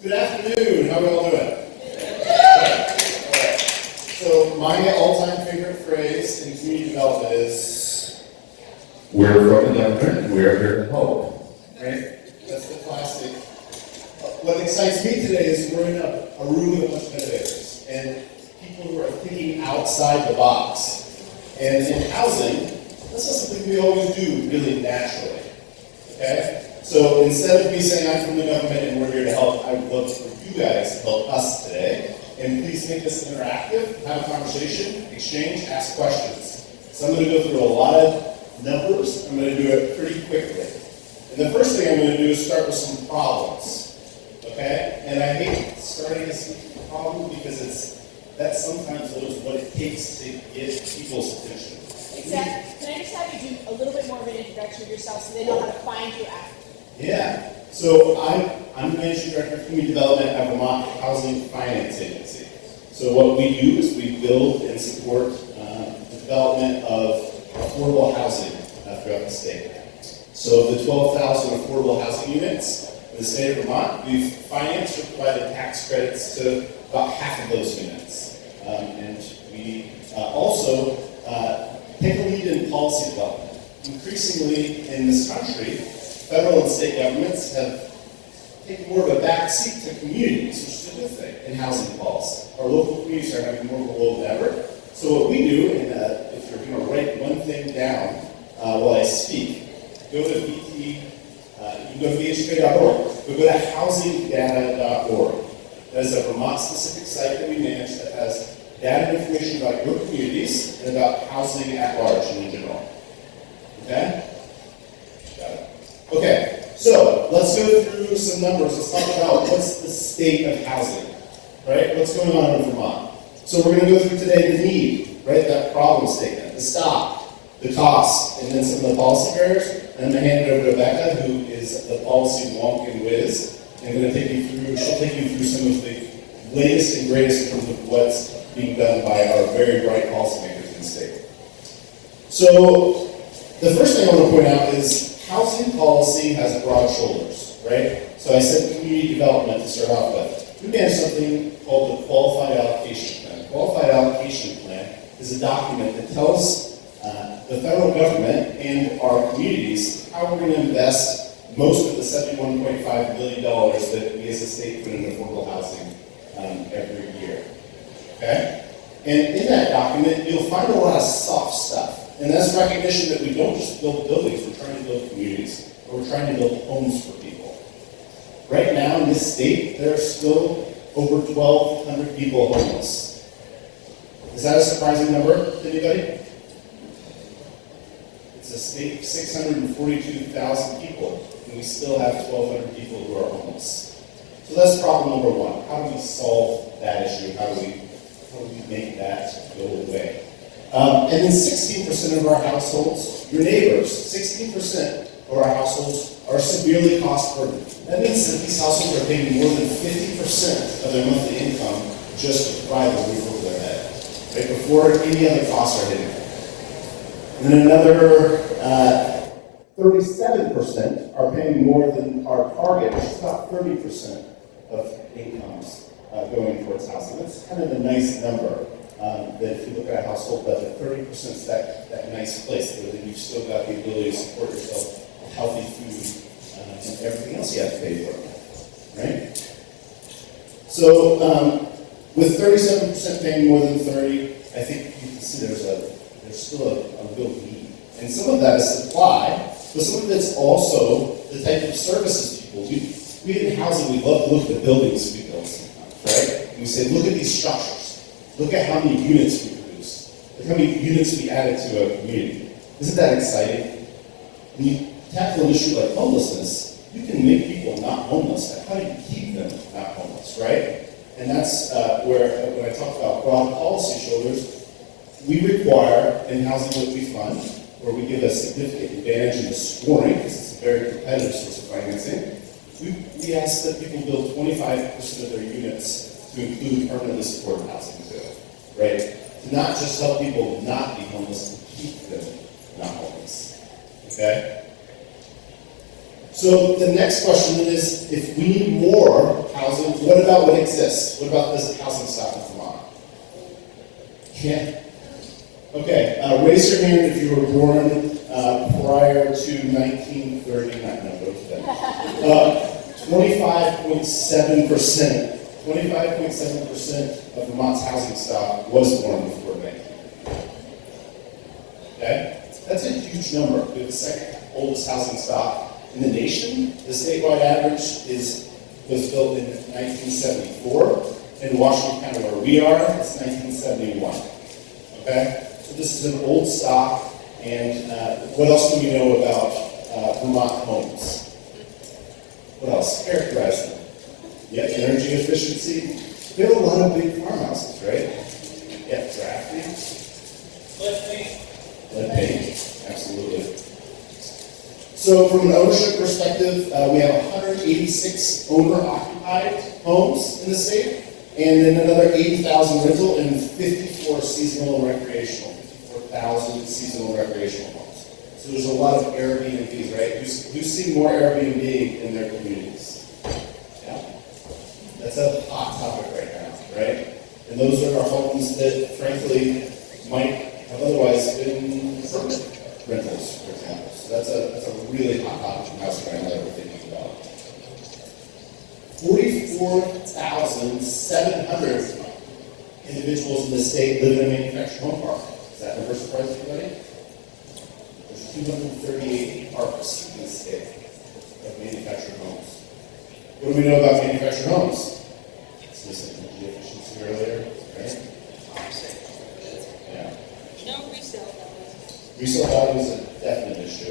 Good afternoon. How are we all doing? Alright. So my all-time favorite phrase in community development is, We're from the government, we're here to help. right? That's the classic. What excites me today is we're in a room with a bunch of innovators and people who are thinking outside the box. And in housing, that's not something we always do really naturally. Okay? So instead of me saying I'm from the government and we're here to help, I would love for you guys to help us today. And please make this interactive, have a conversation, exchange, ask questions. So I'm going to go through a lot of numbers. I'm going to do it pretty quickly. And the first thing I'm going to do is start with some problems. Okay? And I hate starting a problem because that sometimes is what it takes to get people's attention. Seth, can I just have you do a little bit more of an introduction of yourself so they know how to find you after? Yeah. So I'm the Managing Director of Community Development at Vermont Housing Finance Agency. So what we do is we build and support the development of affordable housing throughout the state. So of the 12,000 affordable housing units in the state of Vermont, we've financed or provided tax credits to about half of those units. And we also take a lead in policy development. Increasingly in this country, federal and state governments have taken more of a backseat to communities, which is a good thing in housing policy. Our local communities are having more of a role than ever. So what we do, and if you're going to write one thing down while I speak, go to VT, you can go to vhk.org, but go to housingdata.org. That is a Vermont-specific site that we manage that has data and information about your communities and about housing at large and in general. Okay? Got it. Okay, so let's go through some numbers. Let's talk about what's the state of housing, right? What's going on in Vermont? So we're going to go through today the need, right? That problem statement, the stock, the cost, and then some of the policy barriers. And I'm going to hand it over to Becca, who is the policy wonk and whiz. And I'm going to take you through, she'll take you through some of the latest and greatest in terms of what's being done by our very bright policymakers in the state. So the first thing I want to point out is housing policy has broad shoulders, right? So I said community development to start off with. We manage something called the Qualified Allocation Plan. The Qualified Allocation Plan is a document that tells the federal government and our communities how we're going to invest most of the $71.5 billion that we as a state put into affordable housing every year. Okay? And in that document, you'll find a lot of soft stuff. And that's recognition that we don't just build buildings, we're trying to build communities, or we're trying to build homes for people. Right now in this state, there are still over 1,200 people homeless. Is that a surprising number to anybody? It's a state of 642,000 people, and we still have 1,200 people who are homeless. So that's problem number one. How do we solve that issue? How do we make that go away? And then 16% of our households, your neighbors, 16% of our households are severely cost burdened. That means that these households are paying more than 50% of their monthly income just to provide a roof over their head, right, before any other costs are hitting them. And then another 37% are paying more than our target, which is about 30% of incomes going towards housing. That's kind of a nice number. That if you look at a household budget, 30% is that nice place where you've still got the ability to support yourself with healthy food and everything else you have to pay for, right? So with 37% paying more than 30, I think you can see there's still a real need. And some of that is supply, but some of it's also the type of services people do. We in housing, we love to look at the buildings we build sometimes, right? And we say, look at these structures. Look at how many units we produce. Look how many units we added to a community. Isn't that exciting? When you tackle an issue like homelessness, you can make people not homeless. How do you keep them not homeless, right? And that's where, when I talk about broad policy shoulders, we require in housing that we fund, where we give a significant advantage in the scoring, because it's a very competitive source of financing, we ask that people build 25% of their units to include permanently supported housing too, right? To not just help people not be homeless, but keep them not homeless, okay? So the next question is, if we need more housing, what about what exists? What about this housing stock in Vermont? Yeah. Okay, raise your hand if you were born prior to 1939. No, go to that. 25.7%. 25.7% of Vermont's housing stock was born before 1939. Okay? That's a huge number. We have the second oldest housing stock in the nation. The statewide average was built in 1974. In Washington County, where we are, it's 1971. Okay? So this is an old stock. And what else do we know about Vermont homes? What else? Characterize them. Yeah, energy efficiency. We have a lot of big farmhouses, right? Yeah, drafty. Lead paint. Absolutely. So from an ownership perspective, we have 186 owner-occupied homes in the state, and then another 80,000 rental and 54 seasonal and recreational, 54,000 seasonal and recreational homes. So there's a lot of Airbnbs, right? Who's seen more Airbnb in their communities? Yeah? That's a hot topic right now, right? And those are our homes that, frankly, might have otherwise been permanent rentals, for example. So that's a really hot topic in housing right now that we're thinking about. 44,700 individuals in the state live in a manufactured home park. Does that number surprise anybody? There's 238 parks in the state of manufactured homes. What do we know about manufactured homes? It's this energy efficiency earlier, right? Yeah. No resale value. Resale value is a definite issue.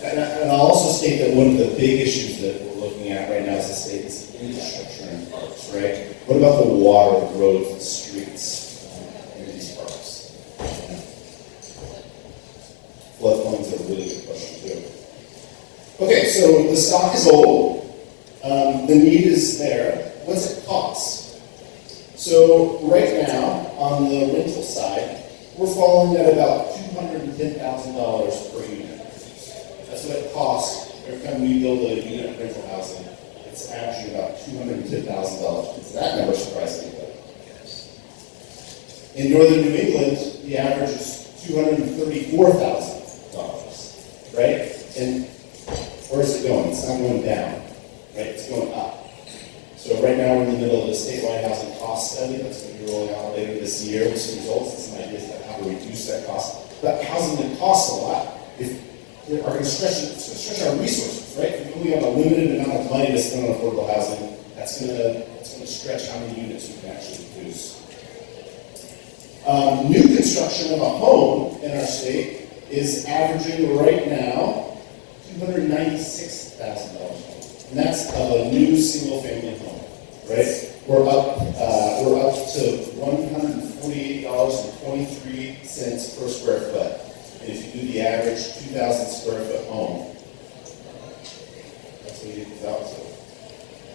And I'll also state that one of the big issues that we're looking at right now as a state is infrastructure in parks, right? What about the water, the roads, the streets in these parks? Yeah. Floodplains are a really good question, too. Okay, so the stock is old. The need is there. What's it cost? So right now, on the rental side, we're falling at about $210,000 per unit. That's what it costs every time we build a unit of rental housing. It's averaging about $210,000. Does that number surprise anybody? In northern New England, the average is $234,000, right? And where is it going? It's not going down, right? It's going up. So right now we're in the middle of the statewide housing cost study that's going to be rolling out later this year with some results and some ideas about how to reduce that cost. But housing that costs a lot, if we are going to stretch our resources, right? If we only have a limited amount of money to spend on affordable housing, that's going to stretch how many units we can actually produce. New construction of a home in our state is averaging right now $296,000, and that's a new single-family home, right? We're up to $148.23 per square foot. And if you do the average 2,000 square foot home, that's what you get out to.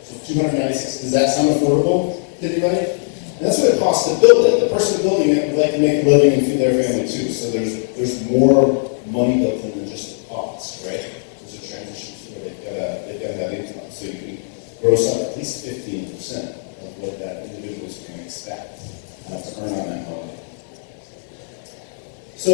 So 296, does that sound affordable to anybody? And that's what it costs to build it. The person building it would like to make a living and feed their family too. So there's more money built in than just the cost, right? There's a transition to where they've got to have income. So you can gross up at least 15% of what that individuals can expect to earn on that home. So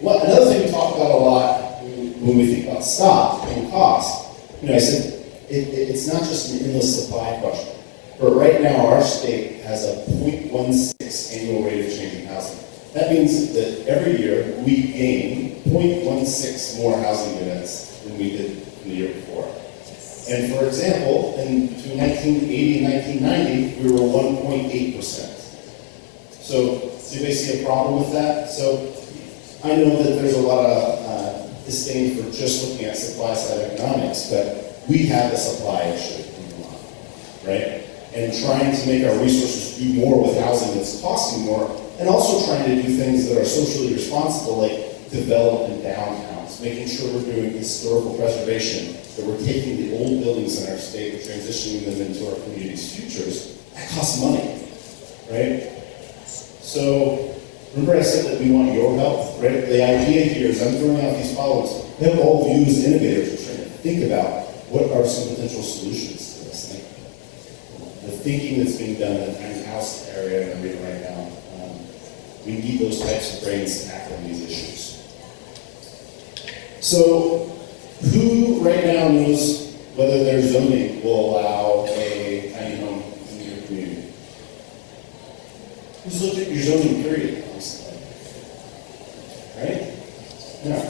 another thing we talk about a lot when we think about stock and cost, I said it's not just an endless supply question. But right now, our state has a 0.16 annual rate of change in housing. That means that every year we gain 0.16 more housing units than we did the year before. And for example, between 1980 and 1990, we were 1.8%. So does anybody see a problem with that? So I know that there's a lot of disdain for just looking at supply side economics, but we have a supply issue in Vermont, right? And trying to make our resources do more with housing that's costing more, and also trying to do things that are socially responsible, like development downtowns, making sure we're doing historical preservation, that we're taking the old buildings in our state and transitioning them into our community's futures. That costs money, right? So remember I said that we want your help, right? The idea here is I'm throwing out these problems. We have all of you as innovators are trying to think about what are some potential solutions to this thing. The thinking that's being done in the tiny house area I'm reading right now, we need those types of brains to act on these issues. So, who right now knows whether their zoning will allow a tiny home in your community? Who's looked at your zoning period, honestly? Right? Yeah.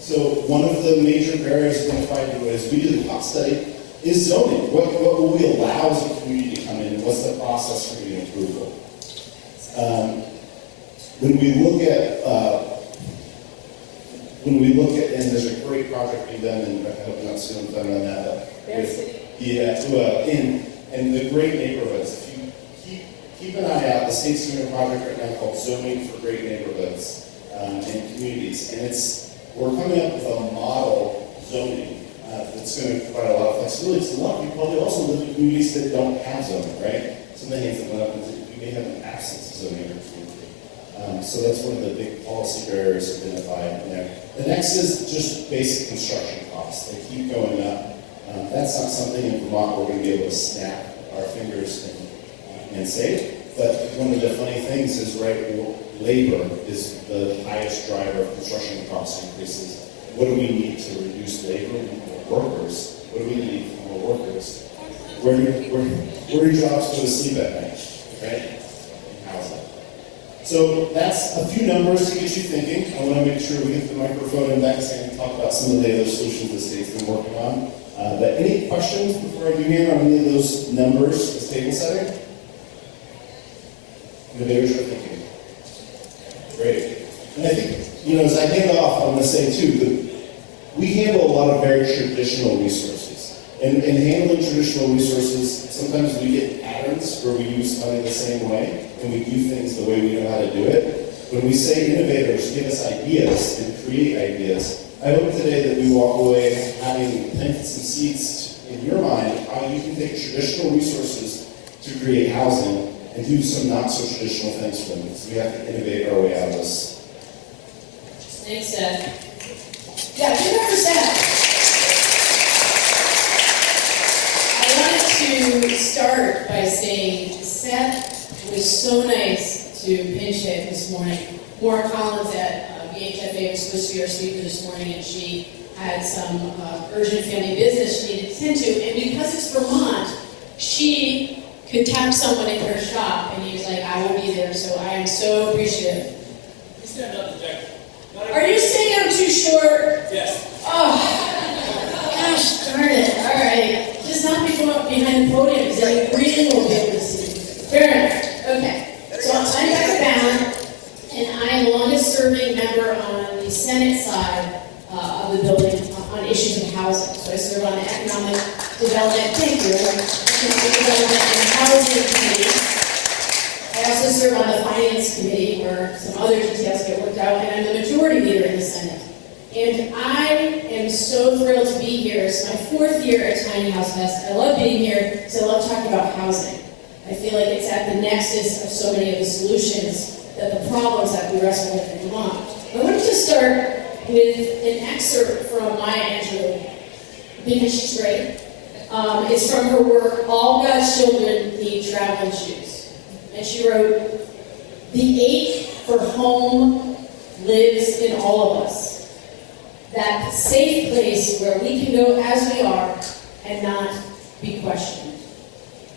So one of the major barriers identified as we do the cost study is zoning. What will we allow as a community to come in, and what's the process for getting approval? When we look at, and there's a great project being done, and I hope I'm not stealing thunder on that, but Bear City. in the great neighborhoods. If you keep an eye out, the state's doing a project right now called Zoning for Great Neighborhoods and Communities, and we're coming up with a model zoning that's going to provide a lot of flexibility. So a lot of people probably also live in communities that don't have zoning, right? Some of the hands that went up is that we may have an absence of zoning in our community. So that's one of the big policy barriers identified in there. The next is just basic construction costs. They keep going up. That's not something in Vermont we're going to be able to snap our fingers and save. But one of the funny things is, right, labor is the highest driver of construction cost increases. What do we need to reduce labor? We need more workers. What do we need for more workers? Where do jobs go to sleep at night, right? Housing. So that's a few numbers to get you thinking. I want to make sure we get the microphone and Becca and talk about some of the other solutions the state's been working on. But any questions before I begin on any of those numbers as table setting? Innovators are thinking. Great. And I think, as I hand off, I'm going to say too, that we handle a lot of very traditional resources. And in handling traditional resources, sometimes we get patterns where we use money the same way, and we do things the way we know how to do it. When we say innovators give us ideas and create ideas, I hope today that we walk away having planted some seeds in your mind how you can take traditional resources to create housing and do some not so traditional things for them. Because we have to innovate our way out of this. Thanks, Seth. Yeah, give it up for Seth. I wanted to start by saying Seth was so nice to pinch hit this morning. Maura Collins at BHFA was supposed to be our speaker this morning, and she had some urgent family business she needed to tend to. And because it's Vermont, she could tap someone in her shop, and he was like, I will be there. So I am so appreciative. Stand up, Jack. Are you saying I'm too short? Yes. Oh, gosh darn it. All right. Just not be going up behind the podium because then you really won't be able to see. Fair enough. Okay. So I'm Becca Balint, and I am the longest serving member on the Senate side of the building on issues of housing. So I serve on the Economic Development, Economic Development and Housing Committee. I also serve on the Finance Committee where some other details get worked out, and I'm the majority leader in the Senate. And I am so thrilled to be here. It's my 4th year at Tiny House Fest. I love being here because I love talking about housing. I feel like it's at the nexus of so many of the solutions that the problems that we wrestle with in Vermont. I wanted to start with an excerpt from Maya Angelou, because she's great. It's from her work, All God's Children Need Traveling Shoes. And she wrote, the ache for home lives in all of us. That safe place where we can go as we are and not be questioned.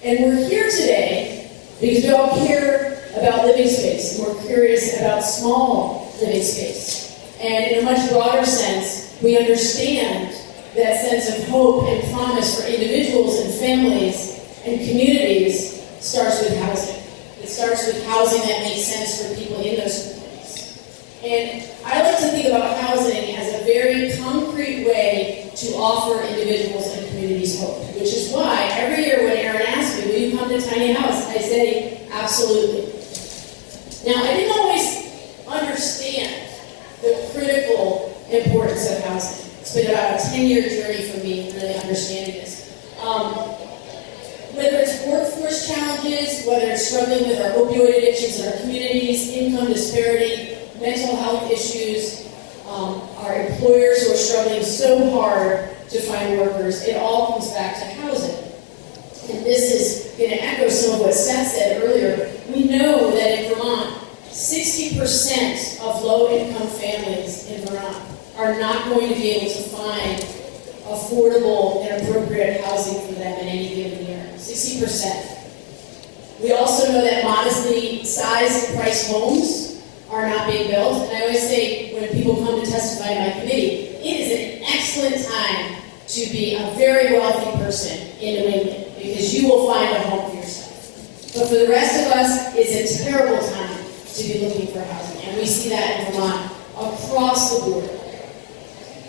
And we're here today because we all care about living space, and we're curious about small living space. And in a much broader sense, we understand that sense of hope and promise for individuals and families and communities starts with housing. It starts with housing that makes sense for people in those communities. And I like to think about housing as a very concrete way to offer individuals and communities hope, which is why every year when Aaron asks me, will you come to Tiny House? I say, absolutely. Now, I didn't always understand the critical importance of housing. It's been about a 10-year journey for me really understanding this. Whether it's workforce challenges, whether it's struggling with our opioid addictions in our communities, income disparity, mental health issues, our employers who are struggling so hard to find workers. It all comes back to housing. And this is going to echo some of what Seth said earlier. We know that in Vermont, 60% of low-income families in Vermont are not going to be able to find affordable and appropriate housing for them in any given year. 60%. We also know that modestly sized and priced homes are not being built. And I always say when people come to testify in my committee, it is an excellent time to be a very wealthy person in New England because you will find a home for yourself. But for the rest of us, it's a terrible time to be looking for housing. And we see that in Vermont across the board.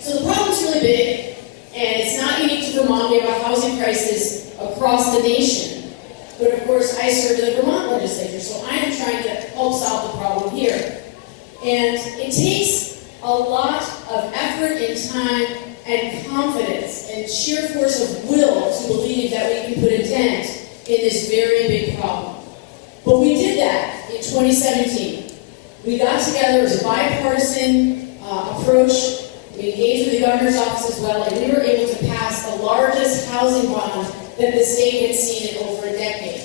So the problem's really big, and it's not unique to Vermont. We have a housing crisis across the nation. But of course, I serve in the Vermont legislature, so I am trying to help solve the problem here. And it takes a lot of effort and time and confidence and sheer force of will to believe that we can put a dent in this very big problem. But we did that in 2017. We got together as a bipartisan approach. We engaged with the governor's office as well, and we were able to pass the largest housing bond that the state had seen in over a decade.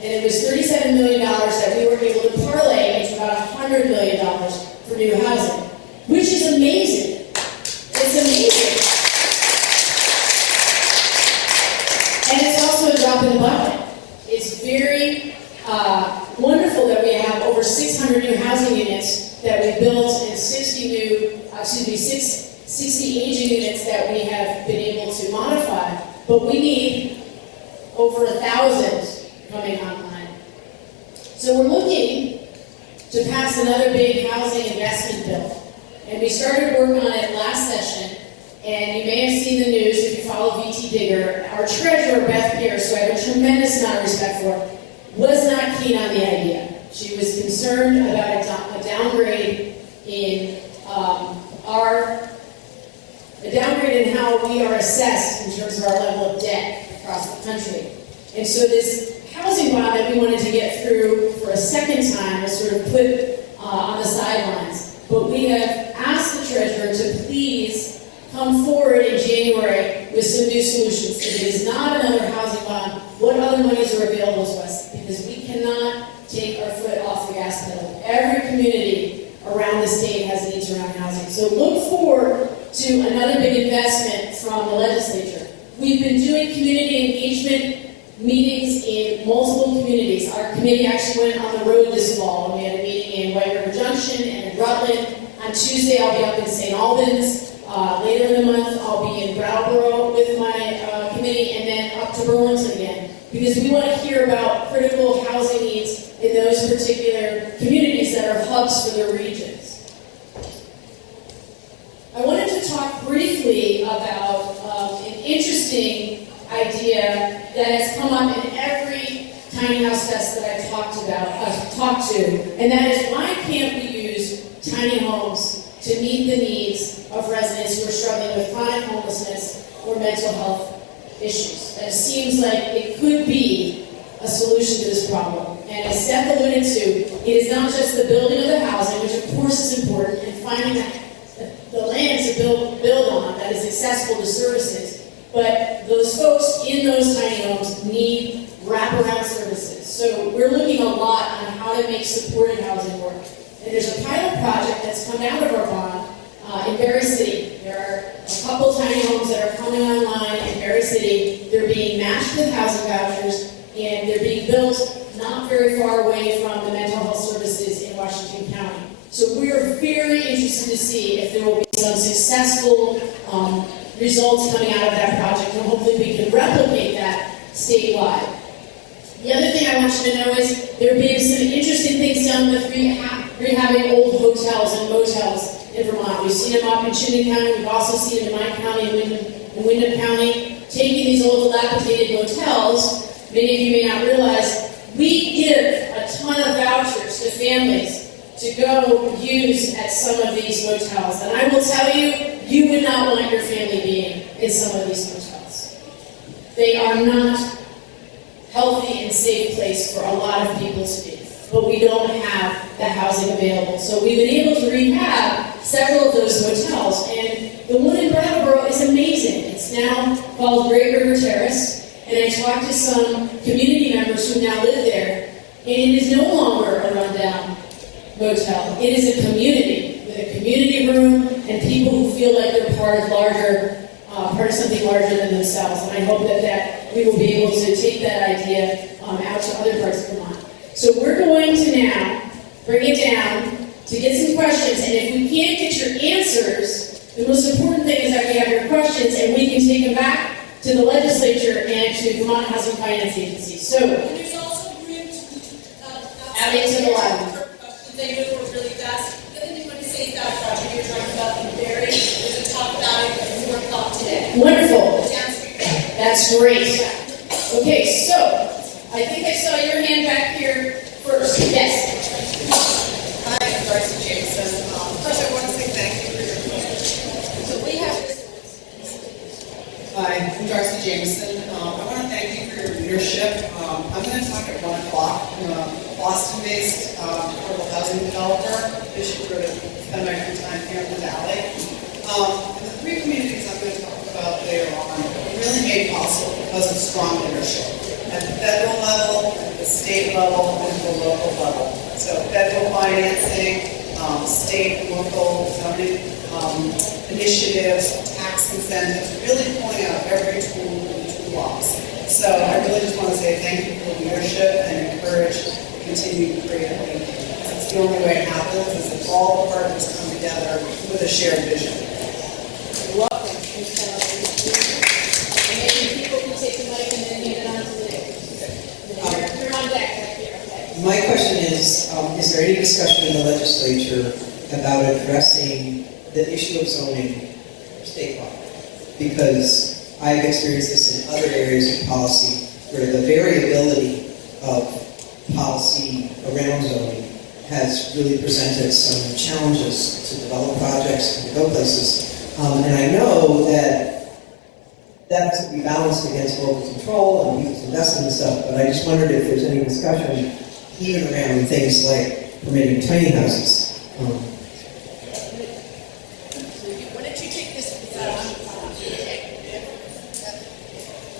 And it was $37 million that we were able to parlay into about $100 million for new housing, which is amazing. It's amazing. And it's also a drop in the bucket. It's very wonderful that we have over 600 new housing units that we built and 60 aging units that we have been able to modify. But we need over 1,000 coming online. So we're looking to pass another big housing investment bill. And we started work on it last session. And you may have seen the news if you follow VT Digger. Our treasurer, Beth Pierce, who I have a tremendous amount of respect for, was not keen on the idea. She was concerned about a downgrade in how we are assessed in terms of our level of debt across the country. And so this housing bond that we wanted to get through for a second time was sort of put on the sidelines. But we have asked the treasurer to please come forward in January with some new solutions. If it is not another housing bond, what other monies are available to us? Because we cannot take our foot off the gas pedal. Every community around the state has needs around housing. So look forward to another big investment from the legislature. We've been doing community engagement meetings in multiple communities. Our committee actually went on the road this fall, and we had a meeting in White River Junction and in Rutland. On Tuesday, I'll be up in St. Albans. Later in the month, I'll be in Brattleboro with my committee, and then up to Burlington again, because we want to hear about critical housing needs in those particular communities that are hubs for their regions. I wanted to talk briefly about an interesting idea that has come up in every tiny house fest that I've talked to, and that is, why can't we use tiny homes to meet the needs of residents who are struggling with chronic homelessness or mental health issues? That it seems like it could be a solution to this problem. And as Seth alluded to, it is not just the building of the housing, which of course is important, and finding the land to build on that is accessible to services, but those folks in those tiny homes need wraparound services. So we're looking a lot on how to make supported housing work. And there's a pilot project that's come out of our bond in Berry City. There are a couple tiny homes that are coming online in Berry City. They're being matched with housing vouchers, and they're being built not very far away from the mental health services in Washington County. So we're very interested to see if there will be some successful results coming out of that project, and hopefully we can replicate that statewide. The other thing I want you to know is there are being some interesting things done with rehabbing old hotels and motels in Vermont. We've seen them up in Chittenden County. We've also seen them in my county and Windham County, taking these old dilapidated motels. Many of you may not realize we give a ton of vouchers to families to go use at some of these motels. And I will tell you, you would not want your family being in some of these motels. They are not healthy and safe place for a lot of people to be. But we don't have the housing available. So we've been able to rehab several of those motels. And the one in Brattleboro is amazing. It's It's now called Great River Terrace, and I talked to some community members who now live there, and it is no longer a rundown motel. It is a community with a community room and people who feel like they're part of something larger than themselves. And I hope that we will be able to take that idea out to other parts of Vermont. So we're going to now bring it down to get some questions, and if we can't get your answers, the most important thing is that we have your questions and we can take them back to the legislature and to Vermont Housing Finance Agency. So, And there's also room to add into the lobby. They move forward really fast. The other thing I want to say is that project you're talking about in Barry, there's a talk about it at 4 o'clock today. Wonderful. The downstream. That's great. Okay, so I think I saw your hand back here first. Yes. Hi, I'm Darcy Jameson. First, I want to say thank you for your question. So we have this. Hi, I'm Darcy Jameson. I want to thank you for your leadership. I'm going to talk at 1 o'clock. I'm a Boston-based affordable housing developer. Bishop for spend my free time here in the Valley. And the 3 communities I'm going to talk about later on were really made possible because of strong leadership at the federal level, at the state level, and at the local level. So federal financing, state, local zoning initiatives, tax incentives, really pulling out every tool in the toolbox. So I really just want to say thank you for the leadership and encourage continued creative thinking. That's the only way it happens, is if all the partners come together with a shared vision. Welcome. And maybe people can take the mic and then hand it on to the next. You're on deck back here, okay? My question is there any discussion in the legislature about addressing the issue of zoning statewide? Because I've experienced this in other areas of policy where the variability of policy around zoning has really presented some challenges to develop projects and to go places. And I know that has to be balanced against local control and people's investment and stuff, but I just wondered if there's any discussion even around things like permitting tiny houses. Why don't you take this?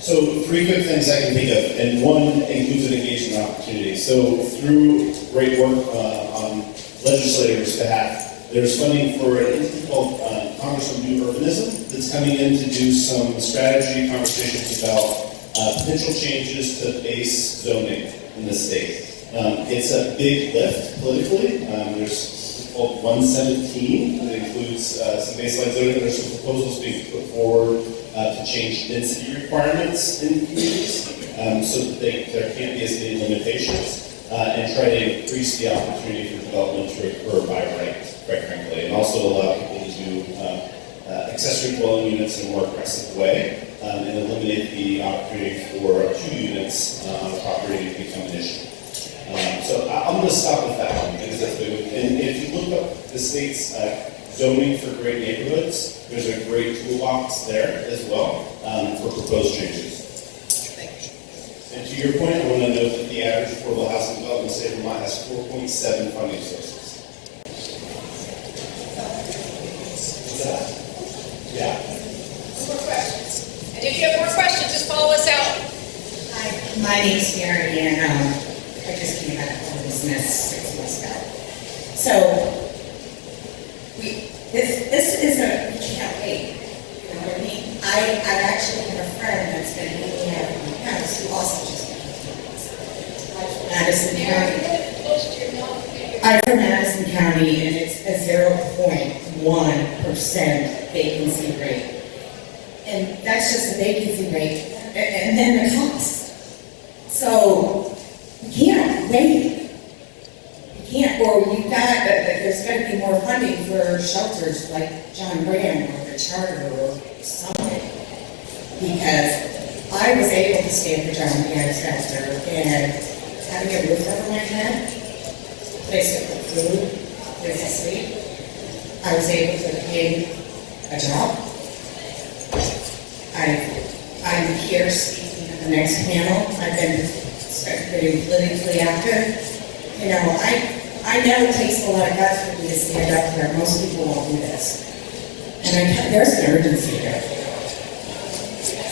So 3 quick things I can think of, and one includes an engagement opportunity. So through great work on legislators' behalf, there's funding for an entity called Congress of New Urbanism that's coming in to do some strategy conversations about potential changes to base zoning in the state. It's a big lift politically. There's called 117 that includes some baseline zoning. There's some proposals being put forward to change density requirements in communities so that there can't be as many limitations and try to increase the opportunity for development to occur by right, quite frankly, and also allow people to do accessory dwelling units in a more aggressive way and eliminate the opportunity for 2 units on a property to become an issue. So I'm going to stop with that one because that's big. And if you look up the state's zoning for great neighborhoods, there's a great toolbox there as well for proposed changes. And to your point, I want to note that the average affordable housing development in the state of Vermont has 4.7 funding sources. What's that? Yeah. More questions. And if you have more questions, just follow us out. Hi, my name's Mary, and I just came back from business 6 months ago. So, this is we can't wait. You know what I mean? I actually have a friend that's been hanging out at my house who also just moved from Madison County. I'm from Madison County, and it's a 0.1% vacancy rate. And that's just the vacancy rate, and then the cost. So, you can't wait. You can't, or there's got to be more funding for shelters like John Graham or the Charter or something. Because I was able to stay at the John Graham shelter and having a roof over my head, place to cook food, place to sleep. I was able to gain a job. I'm here speaking at the next panel. I've been getting politically active. You know, I know it takes a lot of guts for me to stand up here. Most people won't do this. And there's an urgency there.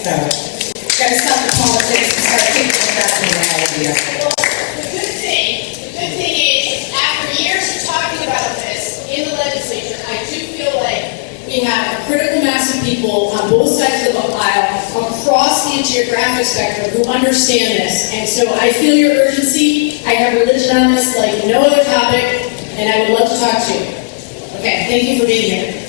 So, gotta stop the politics and start thinking about the right idea. Well, the good thing is, after years of talking about this in the legislature, I do feel like we have a critical mass of people on both sides of the aisle across the geographic spectrum who understand this. And so I feel your urgency. I have religion on this like no other topic, and I would love to talk to you. Okay, thank you for being here.